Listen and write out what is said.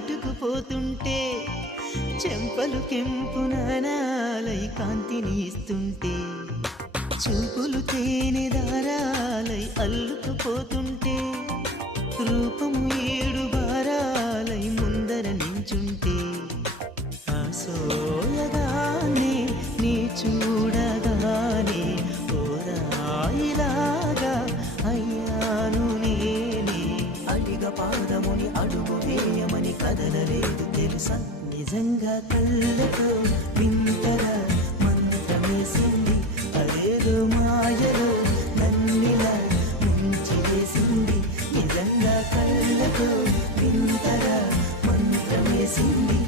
నాటుకుపోతుంటే చెంపలు కెంపున నాలై కాంతిని ఇస్తుంటే చూపులు తేనె దారాలై అల్లుకుపోతుంటే రూపము ఏడు బారాలై ముందర నించుంటే ఆసోయగానే నీ చూడగానే ఓరాయిలాగా అయ్యాను నేనే అడిగ పాదముని అడుగు వేయమని కదలలేదు తెలుసా నిజంగా కళ్ళతో వింతగా మంత్రమేసింది అదేదో మాయలో నన్నిలా ముంచి వేసింది నిజంగా కళ్ళతో వింతగా మంత్రమేసింది